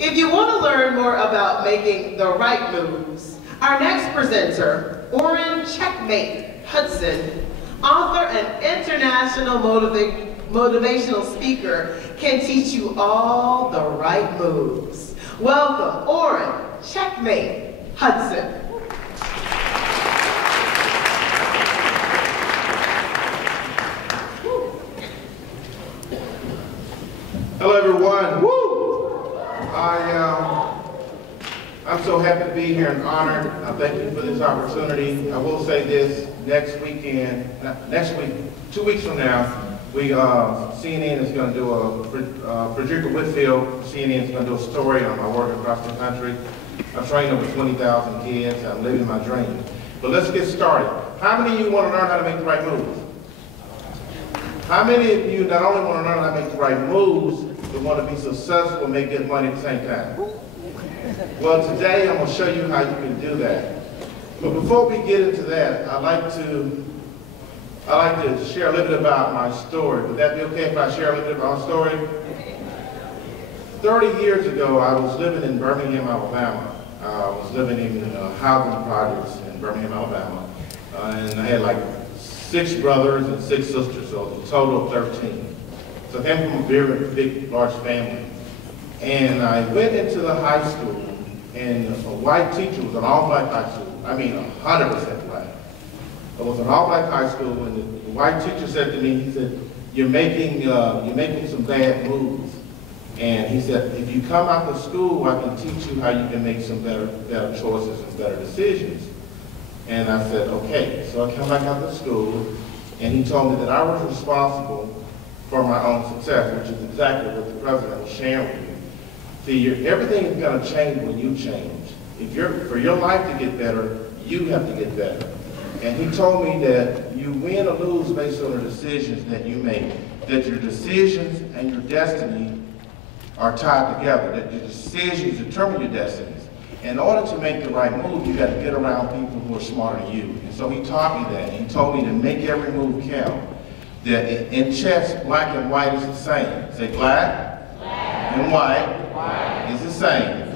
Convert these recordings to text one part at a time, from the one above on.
If you want to learn more about making the right moves, our next presenter, Orrin Checkmate Hudson, author and international motivational speaker, can teach you all the right moves. Welcome, Orrin Checkmate Hudson. Hello, everyone. Woo! I'm so happy to be here and honored. I thank you for this opportunity. I will say this: next week, 2 weeks from now, CNN is going to do Frederica Whitfield. CNN is going to do a story on my work across the country. I've trained over 20,000 kids. I'm living my dream. But let's get started. How many of you want to learn how to make the right moves? How many of you not only want to learn how to make the right moves, but want to be successful and make good money at the same time? Well, today I'm going to show you how you can do that. But before we get into that, I'd like to share a little bit about my story. Would that be okay if I share a little bit about my story? 30 years ago, I was living in Birmingham, Alabama. I was living in housing projects in Birmingham, Alabama. And I had like 6 brothers and 6 sisters, so it was a total of 13. So I came from a very big, large family. And I went into the high school, and a white teacher was an all-black high school. I mean, 100% black. It was an all-black high school, and the white teacher said to me, he said, you're making some bad moves. And he said, if you come out to school, I can teach you how you can make some better choices and better decisions. And I said, okay. So I come back out to school, and he told me that I was responsible for my own success, which is exactly what the president was sharing with you. See, everything is going to change when you change. For your life to get better, you have to get better. And he told me that you win or lose based on the decisions that you make, that your decisions and your destiny are tied together, that your decisions determine your destinies. In order to make the right move, you got to get around people who are smarter than you. And so he taught me that. He told me to make every move count. That in chess, black and white is the same. Say black and white is the same.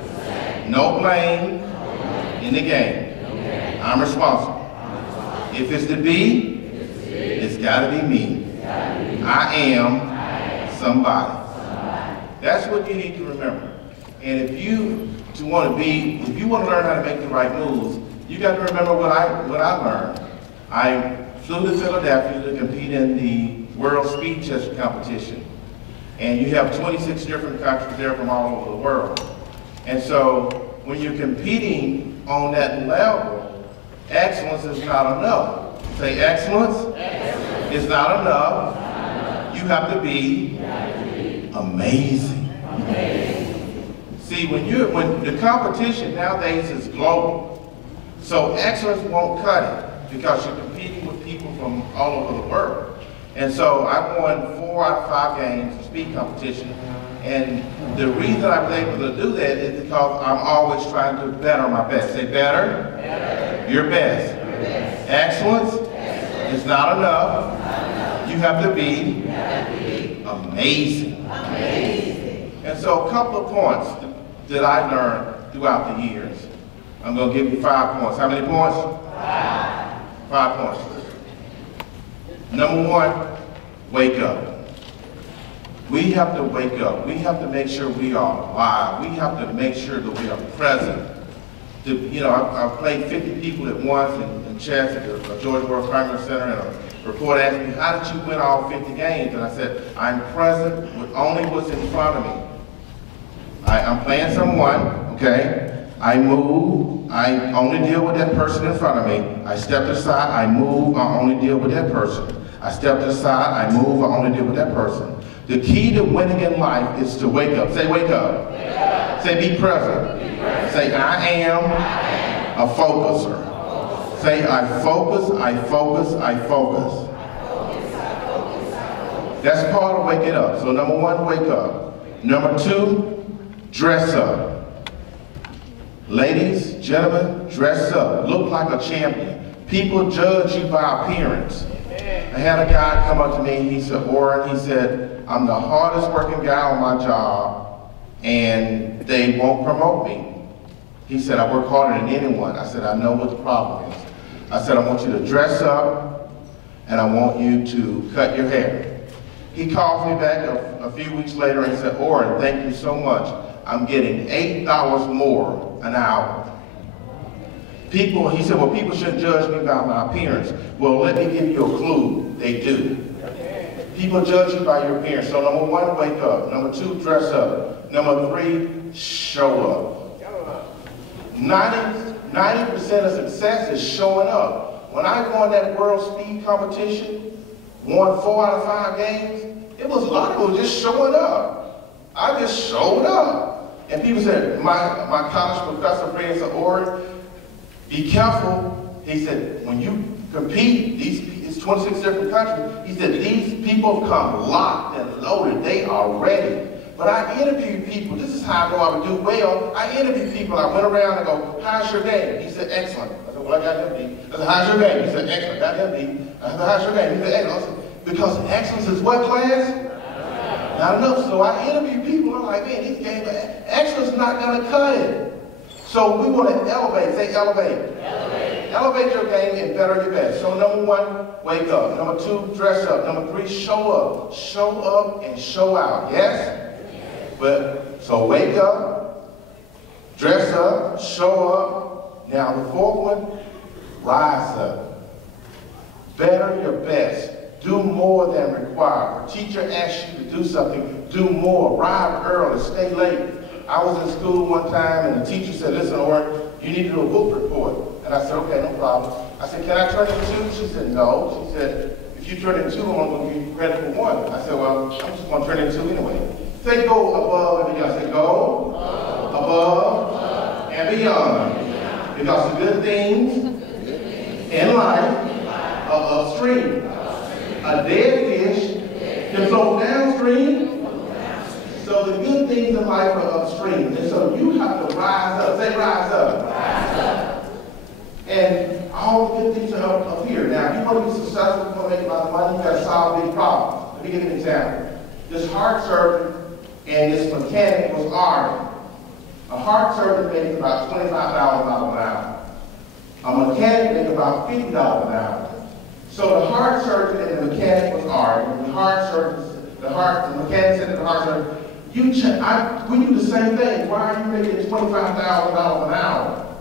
No blame in the game. I'm responsible. If it's to be, it's got to be me. I am somebody. That's what you need to remember. And if you want to learn how to make the right moves, you got to remember what I learned. I flew to Philadelphia to compete in the World Speed Chess Competition. And you have 26 different countries there from all over the world. And so when you're competing on that level, excellence is not enough. Say excellence is not enough. You have to be amazing. See, when the competition nowadays is global, so excellence won't cut it because you're competing with people from all over the world. And so I won 4 out of 5 games of speed competition. And the reason I was able to do that is because I'm always trying to better my best. Say better. Your best. Excellence is not enough. You have to be amazing. And so a couple of points that I learned throughout the years. I'm going to give you 5 points. How many points? 5 points. Number 1, wake up. We have to wake up. We have to make sure we are alive. We have to make sure that we are present. I played 50 people at once in chess at the Georgia World Primary Center, and a reporter asked me, how did you win all 50 games? And I said, I'm present with only what's in front of me. I'm playing someone, okay? I move, I only deal with that person in front of me. I step aside, I move, I only deal with that person. I step aside, I move, I only deal with that person. The key to winning in life is to wake up. Say wake up. Say be present. Say I am a focuser. Say I focus, I focus, I focus. That's part of waking up. So number 1, wake up. Number 2, dress up. Ladies, gentlemen, dress up. Look like a champion. People judge you by appearance. I had a guy come up to me, he said, Orrin, he said, I'm the hardest working guy on my job. and they won't promote me. He said, I work harder than anyone. I said, I know what the problem is. I said, I want you to dress up, and I want you to cut your hair. He calls me back a few weeks later and said, Orrin, thank you so much. I'm getting $8 more an hour. People, he said, well, people shouldn't judge me by my appearance. Well, let me give you a clue. They do. People judge you by your appearance. So number one, wake up. Number two, dress up. Number three, show up. 90% of success is showing up. When I won that world speed competition, won 4 out of 5 games, it was a lot of people just showing up. I just showed up. And people said, my college professor friend said, Orrin, be careful. He said, when you compete, it's 26 different countries, he said, these people come locked and loaded. They are ready. But I interview people. This is how I know I would do well. I interview people. I went around and go, how's your game? He said, excellent. I said, well, I got him beat. I said, how's your game? He said, excellent. Got him beat. I said, how's your game? He said, excellent. I said, because excellence is what class? Not enough. So I interview people. I'm like, man, these games, excellence is not going to cut it. So we want to elevate. Say elevate. Elevate. Elevate your game and better your best. So number one, wake up. Number two, dress up. Number three, show up. Show up and show out. Yes? But, so wake up, dress up, show up. Now the fourth one, rise up. Better your best. Do more than required. A teacher asks you to do something, do more. Arrive early, stay late. I was in school one time and the teacher said, listen, Orrin, you need to do a book report. And I said, okay, no problem. I said, can I turn in 2? She said, no. She said, if you turn in 2, I'm going to give you credit for 1. I said, well, I'm just going to turn in 2 anyway. Say go above and beyond. Say go above and beyond. Because the good things in life are upstream. A dead fish can float downstream. So the good things in life are upstream. And so you have to rise up. Say rise up. Rise up. And all the good things are up here. Now, if you want to be successful, you want to make a lot of money, you've got to solve big problems. Let me give you an example. This heart surgeon and this mechanic was arguing. A heart surgeon makes about $25,000 an hour. A mechanic makes about $50 an hour. So the heart surgeon and the mechanic was arguing. The mechanic said to the heart surgeon, we do the same thing. Why are you making $25,000 an hour?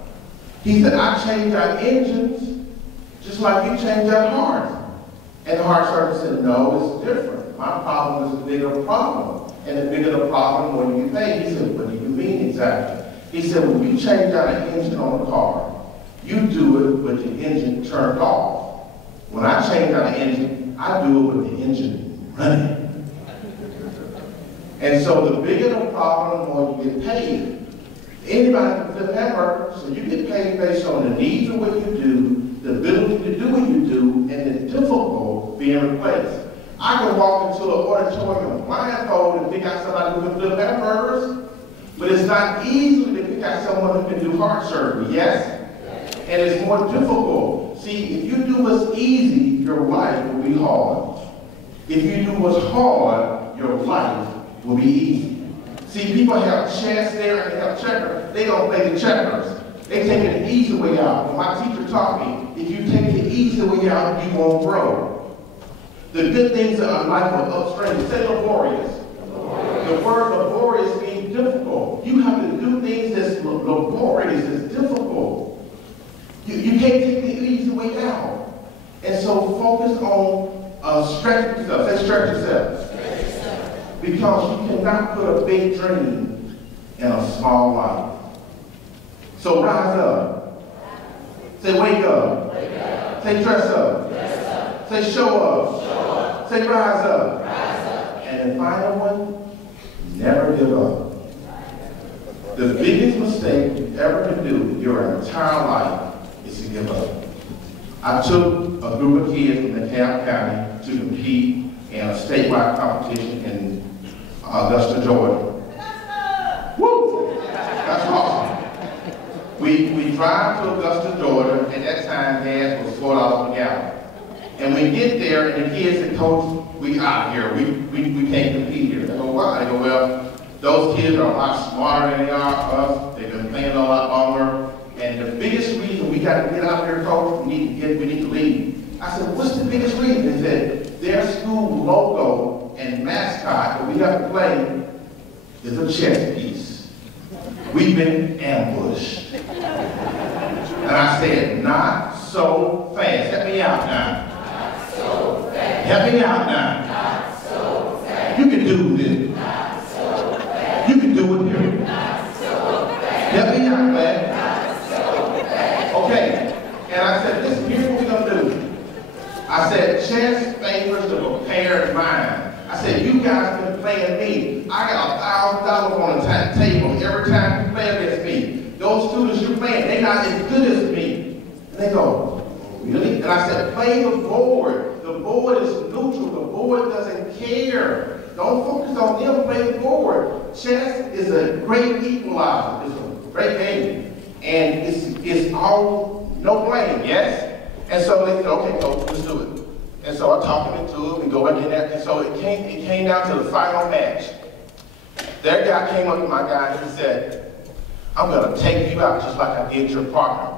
He said, I change our engines just like you change our hearts. And the heart surgeon said, no, it's different. My problem is the bigger problem. And the bigger the problem, the more you get paid. He said, what do you mean exactly? He said, when you change out an engine on a car, you do it with the engine turned off. When I change out an engine, I do it with the engine running. And so the bigger the problem, the more you get paid. Anybody can flip hamburgers, so you get paid based on the needs of what you do, the ability to do what you do, and the difficult being replaced. I can walk into an auditorium blindfold and pick out somebody who can flip hamburgers, but it's not easy to pick out someone who can do heart surgery, yes? And it's more difficult. See, if you do what's easy, your life will be hard. If you do what's hard, your life will be easy. See, people have chess there and they have checkers. They don't play the checkers. They take the easy way out. When my teacher taught me, if you take the easy way out, you won't grow. The good things in life are upstream. Say laborious. The word laborious means difficult. You have to do things that's laborious, that's difficult. You can't take the easy way out. And so focus on stretching yourself. Say stretch yourself. Because you cannot put a big dream in a small life. So rise up. Say wake up. Say dress up. Say show up. Say rise up. And the final one, never give up. The biggest mistake you ever can do your entire life is to give up. I took a group of kids from DeKalb County to compete in a statewide competition in Augusta, Georgia. Woo! That's awesome. We drive to Augusta, Georgia. At that time, gas was $4 a gallon. And we get there, and the kids said, Coach, we out of here. We can't compete here. They go, why? They go, well, Those kids are a lot smarter than they are us. They've been playing a lot longer. And the biggest reason we got to get out there, coach, we need to lead. I said, what's the biggest reason? They said, their school logo and mascot that we have to play is a chess piece. We've been ambushed. And I said, not so fast. Help me out now. Not so fast. Help me out now. Not so fast. You can do this. Not so fast. You can do it here. Not so fast. Help me out, man. Not so fast. Okay. And I said, listen, here's what we're going to do. I said, chess favors the prepared mind. I said, you guys been playing me. I got $1,000 on the table every time you play against me. Those students you're playing, they're not as good as me. And they go, really? And I said, play the board. The board is neutral. The board doesn't care. Don't focus on them, play the board. Chess is a great equalizer. It's a great game. And it's all no blame, yes? And so they said, okay, coach, let's do it. And so I talked them into it, we go back in there, and so it came down to the final match. Their guy came up to my guy and he said, I'm gonna take you out just like I did your partner.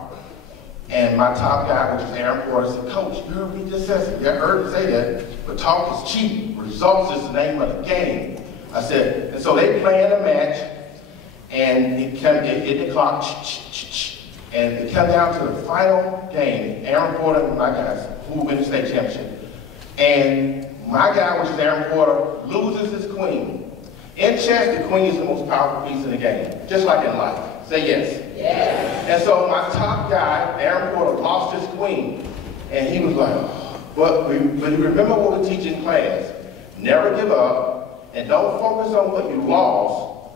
And my top guy, which is Aaron Porter, said, Coach, you heard me just say that. Yeah, I heard you say that, but talk is cheap. Results is the name of the game. I said, and so they planned a match, and it hit the clock, and it came down to the final game. Aaron Porter and my guys, who win the state championship. And my guy, which is Aaron Porter, loses his queen. In chess, the queen is the most powerful piece in the game, just like in life. Say yes. Yes. And so my top guy, Aaron Porter, lost his queen. And he was like, but remember what we teach in class. Never give up, and don't focus on what you lost,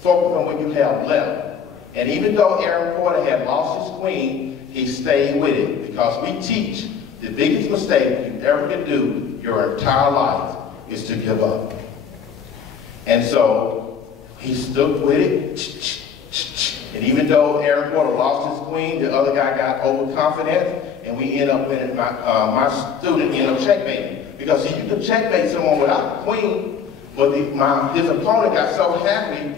focus on what you have left. And even though Aaron Porter had lost his queen, he stayed with it, because we teach the biggest mistake you ever can do your entire life is to give up. And so he stuck with it. And even though Aaron Porter lost his queen, the other guy got overconfident, and we end up winning. My student ended up checkmating. Because see, you can checkmate someone without the queen, but his opponent got so happy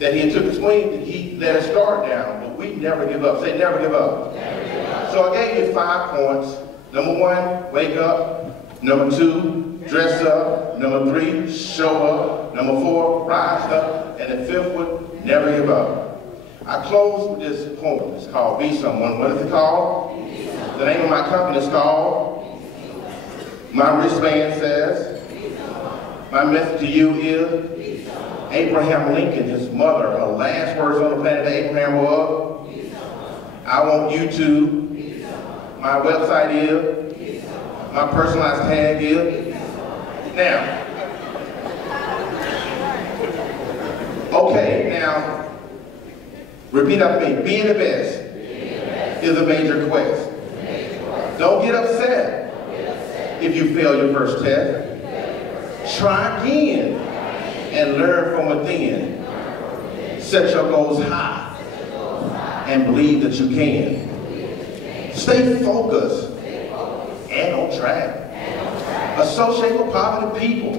that he took his queen and he let it start down. But we never give up. Say never give up. Never give up. So I gave you 5 points. Number 1, wake up. Number 2, dress up. Number 3, show up. Number 4, rise up. And the 5th one, never give up. I close with this poem. It's called Be Someone. What is it called? The name of my company is called My Wristband Says. My message to you is Abraham Lincoln, his mother, her last words on the planet Abraham was, I want you to. My website is. My personalized tag is. Now, okay, now, repeat after me. Being the best is a major quest. Don't get upset if you fail your first test. Try again and learn from within. Set your goals high and believe that you can. Stay focused and on track. Associate with positive people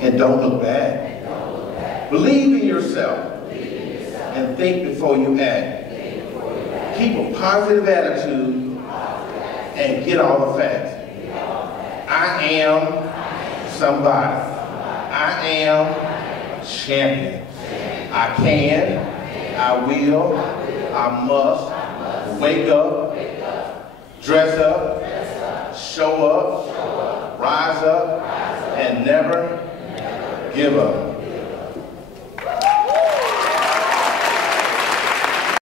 and don't look back. Believe in yourself and think before you act. Keep a positive attitude and get all the facts. I am somebody. I am a champion. I can, I will, I must wake up, dress up, show up, rise up, and never give up.